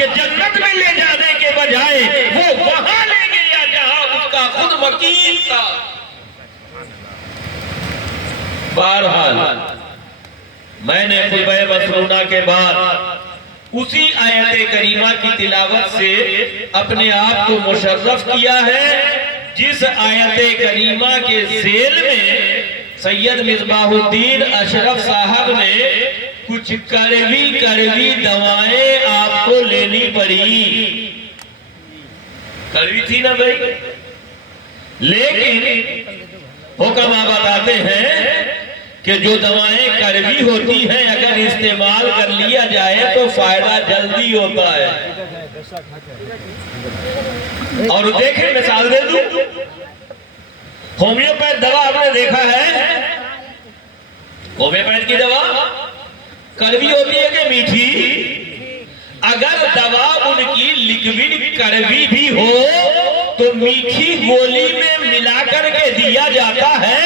कि जन्नत में ले जाने के बजाय वो वहां ले गया जहां उसका खुद वकील था। बहरहाल मैंने खुतबे मसनूना के बाद उसी आयत करीमा की तिलावत से अपने आप को मुशर्रफ किया है जिस आयत करीमा के ज़ेल में सैयद मिसबाहुद्दीन अशरफ साहब ने कुछ कड़वी दवाएं आपको लेनी पड़ी। कड़वी थी ना भाई, लेकिन हुक्म बताते हैं कि जो दवाएं कड़वी होती हैं अगर इस्तेमाल कर लिया जाए तो फायदा जल्दी होता है। और देखें, मिसाल दे दूं, होम्योपैथ दवा आपने देखा है, होम्योपैथ की दवा कड़वी होती है कि मीठी? अगर दवा उनकी लिक्विड कड़वी भी हो तो मीठी गोली में मिलाकर के दिया जाता है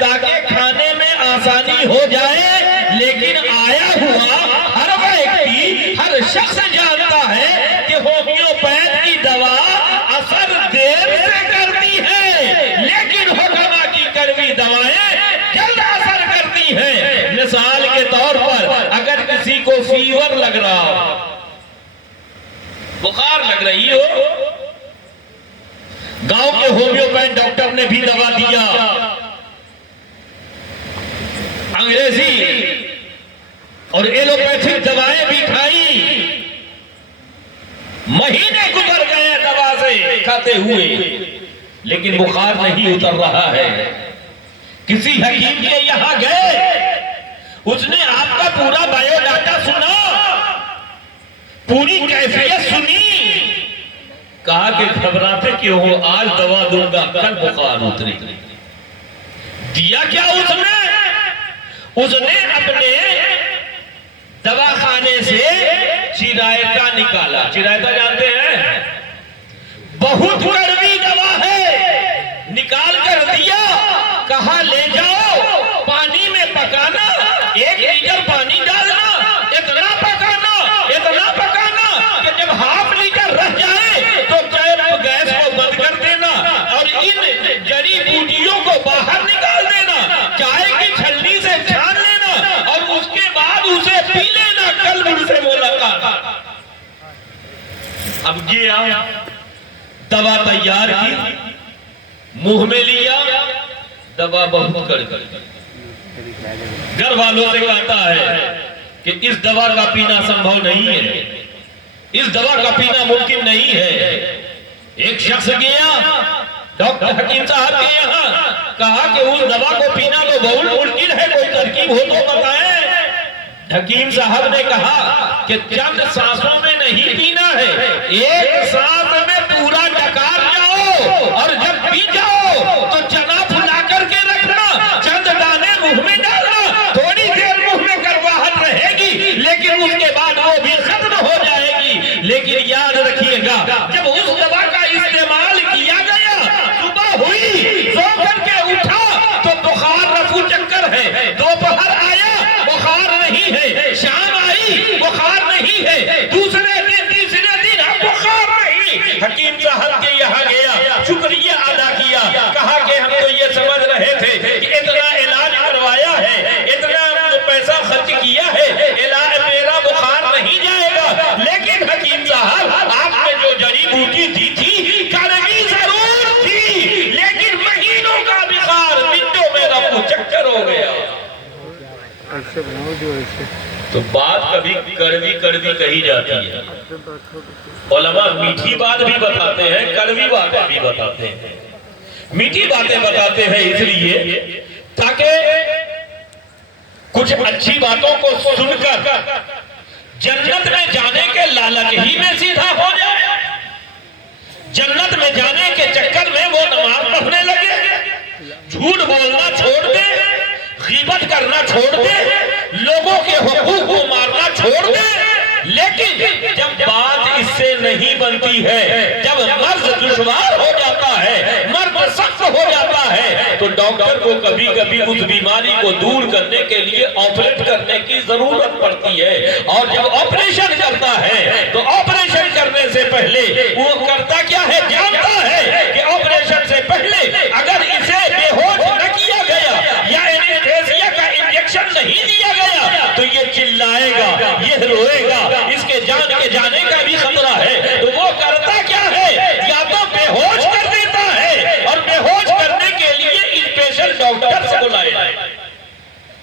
ताकि खाने में आसानी हो जाए। लेकिन आया हुआ हर व्यक्ति, हर शख्स जानता है कि होम्योपैथ की दवा असर देर से करती है, लेकिन हुक्मा की कड़वी दवाएं जल्द असर करती हैं। मिसाल के तौर पर अगर किसी को फीवर लग रहा हो, बुखार लग रही हो, गांव के होम्योपैथ डॉक्टर ने भी दवा दिया, अंग्रेजी और एलोपैथिक दवाएं भी खाई, महीने गुजर गए दवा से खाते हुए, लेकिन बुखार नहीं उतर रहा है। किसी हकीम के यहां गए, उसने आपका पूरा बायोडाटा सुना, पूरी कैफियत सुनी, कहा कि घबराते क्यों हो, आज दवा दूंगा कल बुखार उतरे। दिया क्या उसने? उसने अपने दवाखाने से चिरायता निकाला। चिरायता जानते हैं? बहुत कड़वी दवा है, निकाल कर दिया, कहा ले जाओ, पानी में पकाना, 1 लीटर पानी डालना, इतना पकाना कि जब हाफ लीटर रह जाए तो गैस को बंद कर देना और इन जड़ी बूटियों को बाहर निकाल देना, चाय की छलनी से छान लेना और उसके बाद उसे पी लेना, कल मुझसे मुलाकात। अब गया, दवा तैयार की, मुंह में लिया, दवा बहुत कड़वी। घर वालों से कहता है कि इस दवा का पीना संभव नहीं है, इस दवा का पीना मुमकिन नहीं है। एक शख्स गया डॉक्टर हकीम साहब के यहाँ, कहा कि उस दवा को पीना तो बहुत मुमकिन है, कोई तरकीब हो तो बताएं। हकीम साहब ने कहा कि चंद सांसों में नहीं पीना है, एक सांस में पूरा डकार जाओ और जब पी जाओ तो चना फुला करके रखना, चंद दाने मुंह में डालना, थोड़ी देर मुंह में करवाहट रहेगी लेकिन उसके बाद वो भी खत्म हो जाएगी। लेकिन याद रखिएगा, जब उस दवा का इस्तेमाल किया गया, सुबह हुई, सो करके उठा तो बुखार रफू चक्कर है, दोपहर आया बुखार नहीं है, शाम आई बुखार नहीं है, दूसरे दिन तीसरे दिन बुखार नहीं। हकीम साहब के यहाँ गया, शुक्रिया अदा किया, कहा कि हम तो ये समझ रहे थे कि इतना इलाज करवाया है, इतना पैसा खर्च किया है, मेरा बुखार नहीं जाएगा, लेकिन हकीम साहब आपने जो जड़ी बूटी दी थी कड़वी जरूर थी, लेकिन महीनों का बुखार, मिनटों में रफू चक्कर हो गया। तो बात कभी कड़वी कही जाती है, उलमा मीठी बात भी बताते हैं, कड़वी बातें भी बताते हैं। मीठी बातें बताते हैं इसलिए ताकि कुछ अच्छी बातों को सुनकर जन्नत में जाने के लालच ही में सीधा हो जाए, जन्नत में जाने के चक्कर में वो नमाज पढ़ने लगे, झूठ बोलना छोड़ दे, गीबत करना छोड़ दे, लोगों के हुकूक को मारना छोड़ दे। लेकिन जब बात इससे नहीं बनती है, जब मर्ज दुश्वार हो जाता है, मर्ज सख्त हो जाता है, तो डॉक्टर को कभी कभी उस बीमारी को दूर करने के लिए ऑपरेट करने की जरूरत पड़ती है। और जब ऑपरेशन करता है तो ऑपरेशन पहले वो करता क्या है, जानता है कि ऑपरेशन से पहले अगर इसे बेहोश न किया गया या एनेस्थेसिया का इंजेक्शन नहीं दिया गया तो ये चिल्लाएगा, ये रोएगा, इसके जान के जाने का भी खतरा है। तो वो करता क्या है, या तो बेहोश कर देता है और बेहोश करने के लिए स्पेशल डॉक्टर से बुलाया,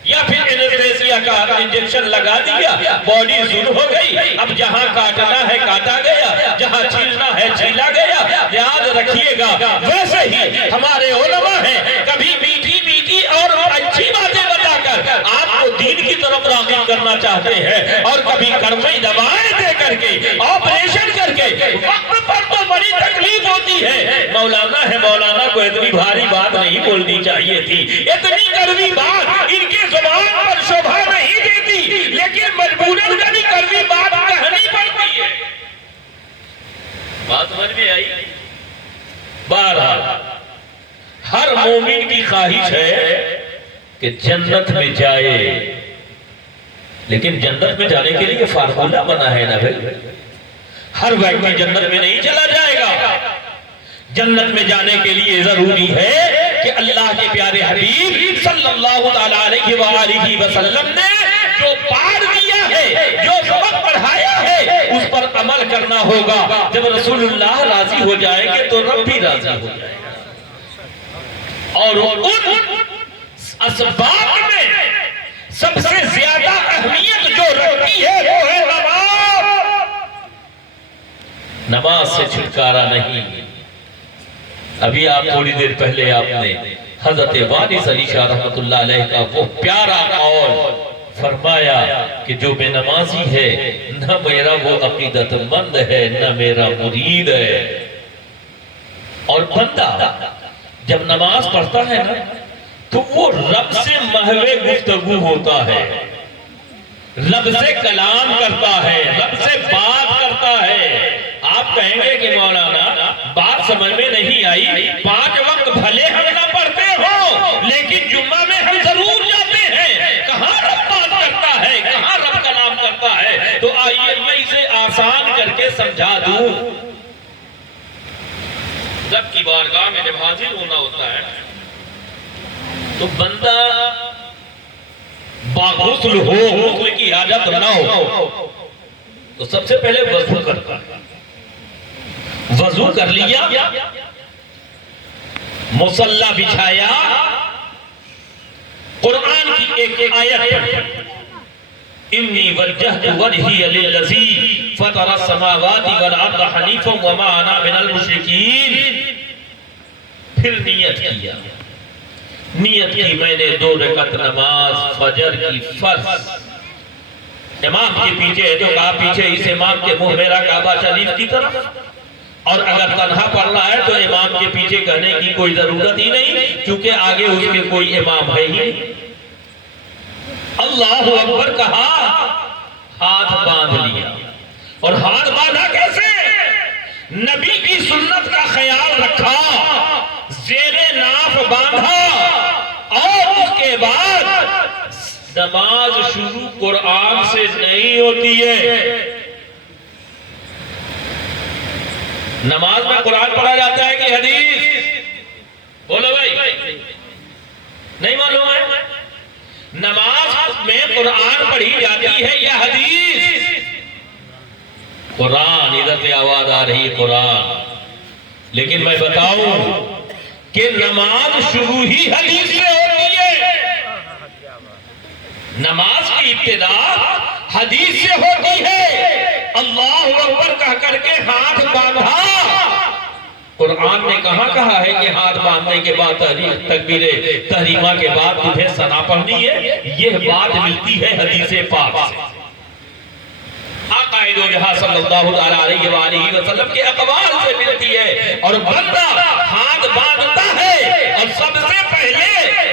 या फिर एनेस्थेसिया का इंजेक्शन लगा दिया, बॉडी सुन हो गई, अब जहां काटना है काटा गया, जहां छीलना है छीला गया। याद रखिएगा, वैसे ही हमारे उलमा हैं, कभी मीठी मीठी और अच्छी बातें बताकर आपको दीन की तरफ राग़िब करना चाहते हैं, और कभी कड़वी दवाएं दे करके, ऑपरेशन करके, वक्त पर तो बड़ी तकलीफ होती है। मौलाना है, मौलाना को इतनी भारी बात नहीं बोलनी चाहिए थी, इतनी कड़वी बात इनके जुबान पर शोभा नहीं देती, लेकिन मजबूरन कभी कड़वी बात कहनी पड़ती है। बात समझ में आई? बहरहाल हर मोमिन की ख्वाहिश है कि जन्नत में जाए, लेकिन जन्नत में जाने के लिए फार्मूला बना है ना भाई। हर व्यक्ति जन्नत में नहीं चला जाएगा। जन्नत में जाने के लिए जरूरी है कि अल्लाह के प्यारे हबीब सल्लल्लाहु अलैहि वसल्लम ने जो पाठ दिया है, जो सबक पढ़ाया है, उस पर अमल करना होगा। जब रसूलुल्लाह राजी हो जाएंगे तो रब भी राजी हो जाएगा। और उन असबाब में सबसे ज्यादा अहमियत जो रखती है वो है नमाज। नमाज से छुटकारा नहीं। अभी आप थोड़ी देर पहले आपने हजरत वारिस अली शाह रहमतुल्लाह अलैह का वो प्यारा कौल फरमाया कि जो बेनमाजी है न मेरा वो अकीदतमंद है, न मेरा मुरीद है। और बंदा जब नमाज पढ़ता है ना तो वो रब से महवे गुफ्तगू होता है, रब से कलाम करता है, रब से बात करता है। आप कहेंगे कि मौलाना बात समझ में नहीं आई, 5 वक्त भले हम ना पढ़ते हो लेकिन जुम्मा में हम जरूर जाते हैं। कहाँ रब बात करता है, कहाँ रब कलाम करता है? तो आइए मैं इसे आसान करके समझा दूं। रब की बारगाह में जब हाजिर होना होता है तो बंदा बागुस्ल हो, गुस्ल की आदत ना हो तो सबसे पहले वजू करता है। वजू कर लिया, मुसल्ला बिछाया, कुरान की एक आयत इन्नी वज्जहतु वजहिया लिल्लज़ी फतरा समावाति वल अर्द हनीफा वमा अना मिनल मुशरिकीन। फिर नियत किया, नियत की मैंने 2 रकात नमाज फजर की फर्ज, इमाम के पीछे है तो कहा पीछे इस इमाम के मुंह मेरा काबा शरीफ की तरफ, और अगर तन्हा पढ़ना है तो इमाम के पीछे कहने की कोई जरूरत ही नहीं क्योंकि आगे उसके कोई इमाम है ही। अल्लाहु अकबर कहा, हाथ बांध लिया। और हाथ बांधा कैसे? नबी की सुन्नत का ख्याल रखा, जेरे नाफ बांधा और उसके बाद नमाज शुरू कुरान से नहीं होती है। नमाज में कुरान पढ़ा जाता है कि हदीस? बोलो भाई, नहीं मालूम है? नमाज में कुरान पढ़ी जाती है या हदीस? कुरान, इधर से आवाज आ रही है कुरान। लेकिन मैं बताऊं कि नमाज शुरू ही हदीस से होती है। नमाज की इब्तिदा हदीस से होती है। अल्लाहु अकबर कह करके हाथ बांधा। कुरान ने कहा है कि हाथ बांधने के बाद तकबीरे तहरीमा के बाद तुझे सना पढ़नी है? यह बात मिलती है हदीस पाक से, आक़ाए दो जहां सल्लल्लाहु अलैहि वसल्लम के अक़वाल से मिलती है। और बंदा हाथ बांधता है और सबसे पहले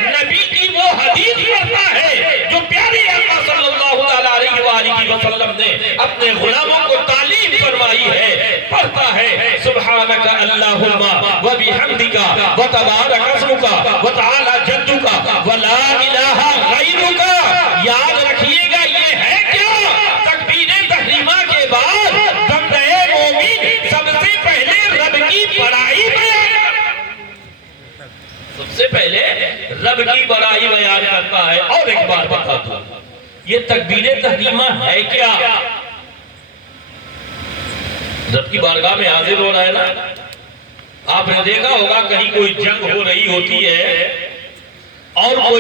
नबी की वो हदीस पढ़ता है जो प्यारे आका सल्लल्लाहु अलैहि वसल्लम ने अपने गुलामों को तालीम फरमाई है। पढ़ता है सुब्हानका अल्लाहुम्मा व बिहम्दिका व तबारक अस्मुका व तआला जद्दुका व ला इलाहा गैरुका। याद रखिएगा ये है क्या? तकबीरे तहरीमा के बाद बंदे मोमिन सबसे पहले रब की बड़ाई बयान करता है। और एक बार बता दो, ये तकबीरे तहरीमा है क्या? रब की बारगाह में हाजिर हो रहा है ना। आपने देखा होगा कहीं कोई जंग हो रही होती है और कोई